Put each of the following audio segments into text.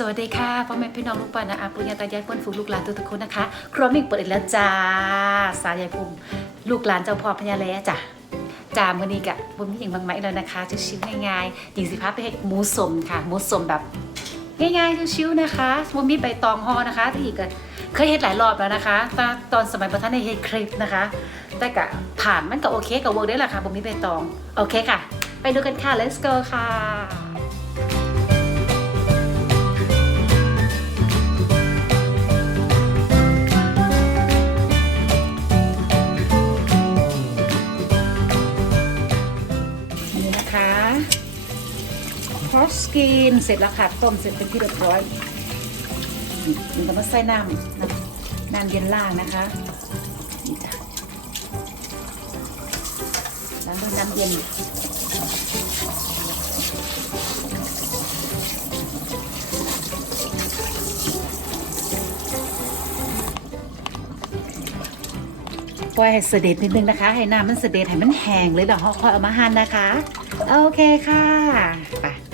สวัสดีค่ะพ่อแม่พี่น้องลูกปานะอาปุญญาตายายเพื่อนฝูงลูกหลานทุกๆคนนะคะ ครัวมิ่งเปิดอีกแล้วจ้า สายายภูมิลูกหลานเจ้าพ่อพญาแล้จ้ะจามวันนี้กะบนมีอย่างบางไม้แล้วนะคะชิวๆง่ายๆหญิงสิพาไปเฮ็ดหมูสมค่ะหมูสมแบบ ง่ายๆชิวๆนะคะบนมีใบตองห่อนะคะที่อีกเคยเฮ็ดหลายรอบแล้วนะคะตอนตอนสมัยประธานในเฮคลิปนะคะ แต่กะผ่านมันก็โอเคกับเวิร์กได้แหละค่ะบนมีใบตองโอเคค่ะ ไปดูกันค่ะ let's go ค่ะ กินเสร็จแล้วค่ะต้มเสร็จเป็นที่เรียบร้อยมันก็มาใส่น้ำน้ำน้ำเย็นล่างนะคะนี่จ้ะล้างด้วยน้ำเย็นปล่อยให้เสด็จนิดนึงนะคะ ให้น้ำมันเสด็จให้มันแห้งเลยแล้วค่อยเอามาหั่นนะคะ โอเคค่ะ ไป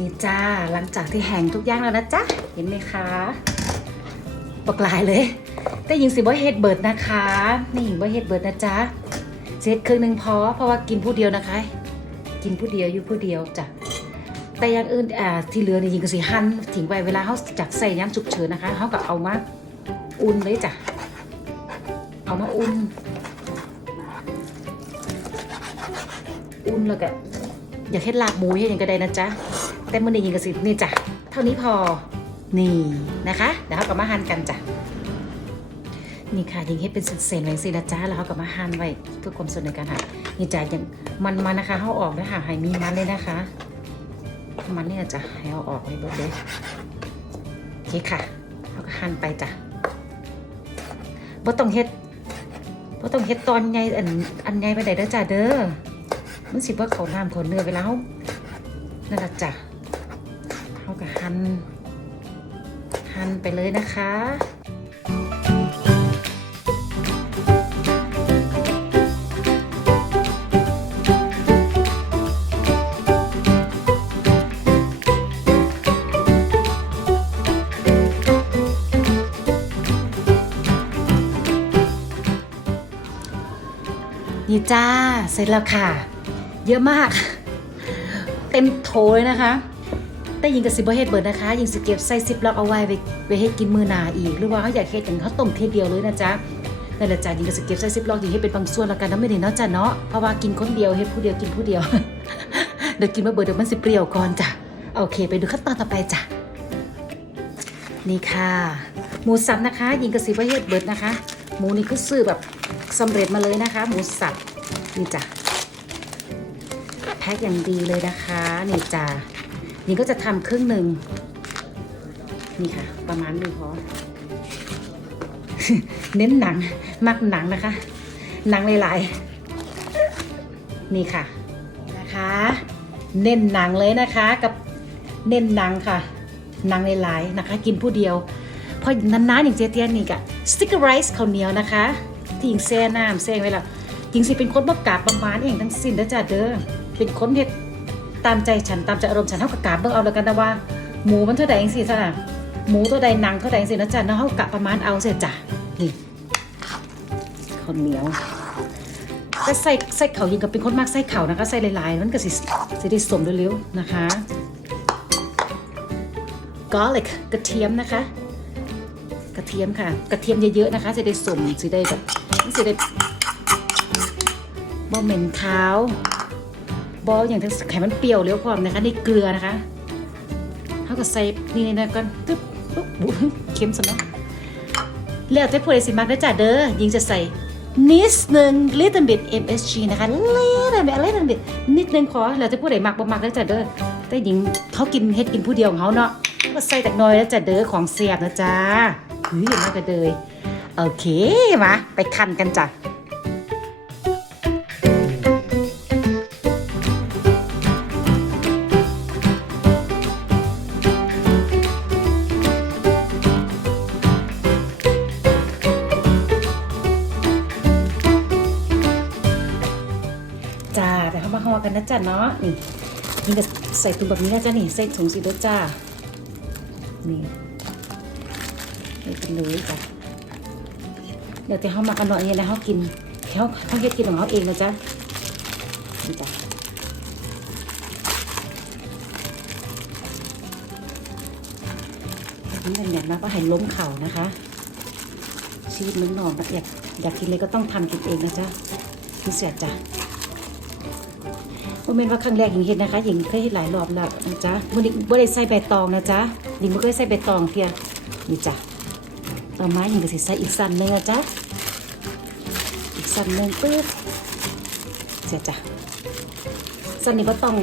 นี่จ้าหลังจากที่แห้งทุกอย่างแล้วนะจ๊ะ เห็นไหมคะปกลายเลย แต่ยิงสิบ่เฮ็ดเบิดนะคะ นี่บ่เฮ็ดเบิดนะจ๊ะเซตครึ่งหนึ่งพอ เพราะว่ากินผู้เดียวนะคะ กินผู้เดียวอยู่ผู้เดียวจ้ะแต่อย่างอื่นอ่าที่เหลือนี่ยิงก็สิหั่นทิ้งไว้เวลาเขาจักใส่ย้ำฉุกเฉินนะคะเขาก็เอามาอุ่นเลยจ้ะเอามาอุ่นอุ่นแล้วก็อยากเฮ็ดลาบหมูเฮ็ดหยังก็ได้นะจ๊ะ แต่มื้อนี้ยิงกระสินี่จ้ะเท่านี้พอนี่นะคะเดี๋ยวเขาก็มาหั่นกันจ้ะนี่ค่ะยิงให้เป็นเศษๆเลยสินะจ๊ะแล้วเขาก็มาหั่นไว้เพื่อความสดในการหั่นนี่จ้ะยังมันมานะคะเขาออกด้วยค่ะให้มีมันเลยนะคะ มันเนี่ยจ้ะให้เอาออกไว้เบิดเลยโอเคค่ะเขาก็หั่นไปจ้ะบ่ต้องเฮ็ดว่ต้องเฮ็ดตอนใหญ่อันอันใหญ่ไปได้เด้อจ้าเด้อมันสิว่าเขาน้ำเขาเนื้อไปแล้วนั่นแหละจ้ะ เขาก็หั่นหั่นไปเลยนะคะนี่จ้า เสร็จแล้วค่ะ เยอะมาก เต็มโถเลยนะคะ แต่ยิงกับสิบเฮ็ดเบิร์ดนะคะ ยิงสิเก็บใส่ซิปล็อกเอาไว้ไปไปเฮ็ดกินมือหนาอีก หรือว่าเขาอยากเฮ็ดอย่างเขาต้มเทเดียวเลยนะจ๊ะนั่นแหละจ้ะยิงกับสิเก็บใส่ซิปล็อกยิงให้เป็นบางส่วนแล้วกันนะไม่ได้เนาะจ้ะเนาะเพราะว่ากินคนเดียวเฮ็ดผู้เดียวกินผู้เดียวเดี๋ยวกินมาเบิร์ดเดี๋ยวมันสิเปรี้ยวก่อนจ้ะโอเค ไปดูขั้นตอนต่อไปจ้ะนี่ค่ะ หมูสับนะคะ ยิงกับสิบเฮ็ดเบิร์ดนะคะ หมูนี่คือซื้อแบบสำเร็จมาเลยนะคะ หมูสับนี่จ้ะแพ็คอย่างดีเลยนะคะนี่จ้ะ นี่ก็จะทำครึ่งหนึ่งนี่ค่ะ ประมาณนี้พอ เน้นหนังมักหนังนะคะ หนังหลายๆ นี่ค่ะนะคะ เน้นหนังเลยนะคะ กับเน้นหนังค่ะหนังหลายๆนะคะ กินผู้เดียวพอนานๆอย่างเจเตียนนี่กะสติ๊กเกอร์ไรซ์ข้าวเหนียวนะคะที่หญิงแซ่น้ำแซ่ไว้แล้วหญิงสิเป็นคนบ่กาบประมาณเองทั้งสิ้นเด้อจ้าเด้อเป็นคนเฮ็ด ตามใจฉันตามใจอารมณ์ฉันเท่ากับกาบเบิ่งเอาแล้วกันนะว่า หมูมันเท่าใดจังซี่ซะน่ะหมูตัวใดหนังเท่าใดจังซี่นะจ้าเนาะเฮากะประมาณเอาเสียจ้ะนี่ข้าวเหนียวแต่ใส่ใส่เขาวหญิงก็เป็นคนมากใส่เขานะคะใส่หลายๆมันก็สิสิได้สมเร็วๆนะคะ garlic กระเทียมนะคะ กระเทียมค่ะ กระเทียมเยอะๆนะคะจะได้สมจะได้แบบจะได้บอเหม็นขาว บออย่างที่ไขมันเปรี้ยวเลี้ยวความนะคะนี่เกลือนะคะเขาก็ใส่นี่นะกันตึ๊บปุ๊บเค็มสำนักแล้วแต่ผู้ใดสิมักนะจ๊ะเด้อยิงจะใส่นิดนึง little bit MSG นะคะ little bit little bit นิดนึงขอแล้วแต่ผู้ใดมักบ่มักนะจ๊ะเด้อแต่ยิงเขากินเฮ็ดกินผู้เดียวของเขาเนาะก็ใส่แต่น้อยแล้วจ๊ะเด้อของเสียบนะจ๊ะเฮ้ยอย่างนั้นก็เลยโอเคมาไปคันกันจ้ะ จ๊ะเนาะนี่นี่ก็ใส่ถุงแบบนี้นะจ๊ะนี่ใส่ถุงสีด้อจ้านี่ไปกันเลยจ้ะเดี๋ยวแต่เขามากันหน่อยเนี่ยนะเขากินเขาเขาเฮ็ดกินของเขาเองนะจ๊ะนี่จ้ะนี่เป็นอย่างนะก็ให้ล้มเข่านะคะ ชีวิตมึงนอนแบบอยากอยากกินเลยก็ต้องทำกินเองนะจ๊ะพี่เสียจ้ะ โมเมนว่าครั้งแรกหญิงเห็นนะคะหญิงเคยเห็นหลายรอบแล้วนะจ๊ะวันนี้บ่ได้ใส่ใบตองนะจ๊ะหญิงไม่เคยใส่ใบตองเพียนี่จ้ะต่อมาหญิงก็สิใส่อีกสั้นหนึงนะจ๊ะอีกสั้นหนึงปึ๊บเสียจ้ะสั้นนี้ก็ต้อง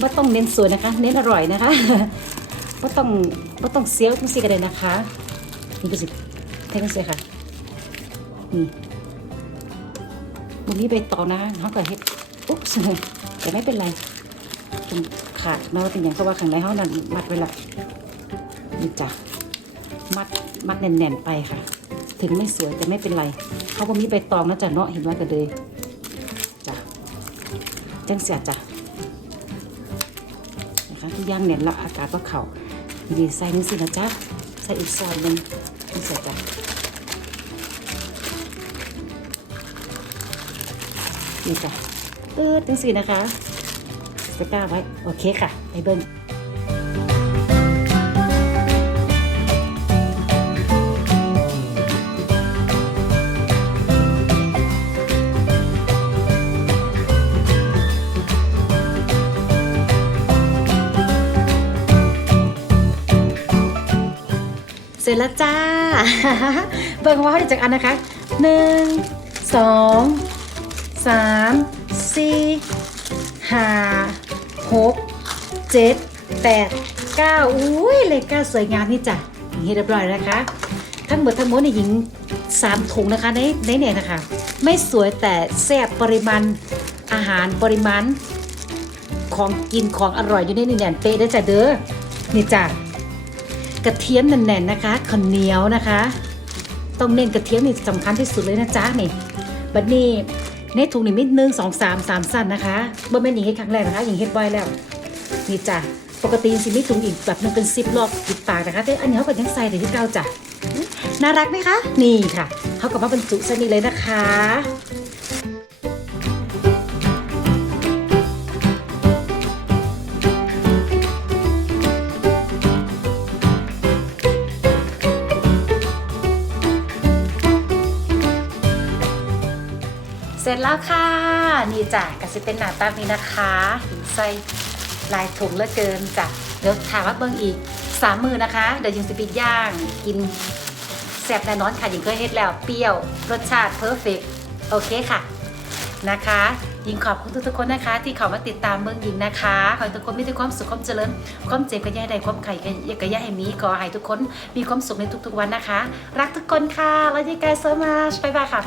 ว่าต้องเน้นสวยนะคะ เน้นอร่อยนะคะว่าต้องว่าต้องเซียวทั้งสี่กันเลยนะคะนี่ก็สิแท่งเสียค่ะนี่วันนี้ใบตองนะเขาก็เฮ็ด อุ๊บแต่ไม่เป็นไรตรงขาดเนาะเป็นอย่างเพราะว่าข้างในเขานั่นมัดไว้ละนี่จ้ะมัดมัดแน่นๆไปค่ะ ถึงไม่สวยแต่ไม่เป็นไรเขาก็มีใบตองนะจ๊ะเนาะเห็นว่ากันเลยจ้ะจังเสียจ้ะนะคะทุกอย่างแน่นละอากาศก็เข่าดีใส่นี่สินะจ๊ะใส่อีกซอนหนึ่งนี่ใส่จ้ะนี่จ้ะ เออจังสีนะคะตะกร้าไว้ โอเคค่ะ ไปเบิ้ลเสร็จแล้วจ้า เบิ่งว่าเขาได้จากอันนะคะหนึ่งสองสาม สี่ห้าหกเจ็ดแปดเก้าอุ้ยเลขเก้าสวยงามนี่จ้ะอย่างนี้เรียบร้อยนะคะ ทั้งหมดทั้งมวลในยหญิงสามถุงนะคะในในเนี่ยนะคะ ไม่สวยแต่แซ่บปริมาณอาหารปริมาณของกินของอร่อยอยู่ในนี่แน่นเป๊ะได้จ้ะเด้อนี่จ้ะกระเทียมแน่นๆนะคะข้าวเหนียวนะคะ ต้องเน้นกระเทียมนี่สำคัญที่สุดเลยนะจ๊ะนี่บัดนี้ ในถุงนี่มีหนึ่งสองสามสามสั้นนะคะบ่แม่นอย่างเฮ็ดครั้งแรกนะคะอย่างเฮ็ดบ่อยแล้วนี่จ้ะปกติสิมีถุงอีกแบบนึงเป็นซิปล็อกปิดปากนะคะ แต่อันนี้เขาก็ยังใส่แต่ที่เก่าจ้ะน่ารักไหมคะ นี่ค่ะเขาก็มาบรรจุใส่นี่เลยนะคะ เสร็จแล้วค่ะ นี่จ้ะก็จะเป็นหน้าตานี้นะคะหินใส่ลายถุงเลือเกินจ้ะเดี๋ยวถามว่าเบิ้งอีกสามมือนะคะ เดี๋ยวยิงสปีดย่าง กินแซ่บแน่นอนค่ะยิงเคยเฮ็ดแล้วเปรี้ยว รสชาติเพอร์เฟกโอเคค่ะนะคะยิงขอบคุณทุกๆคนนะคะ ที่เข้ามาติดตามเบิ้งยิงนะคะขอให้ทุกคนมีแต่ความสุขความเจริญ ความเจ็บก็ย่ใดความไข่ก็ก็ย่ให้มีขอให้ทุกคนมีความสุขในทุกๆวันนะคะ รักทุกคนค่ะ love you guys so much บ๊ายบายค่ะ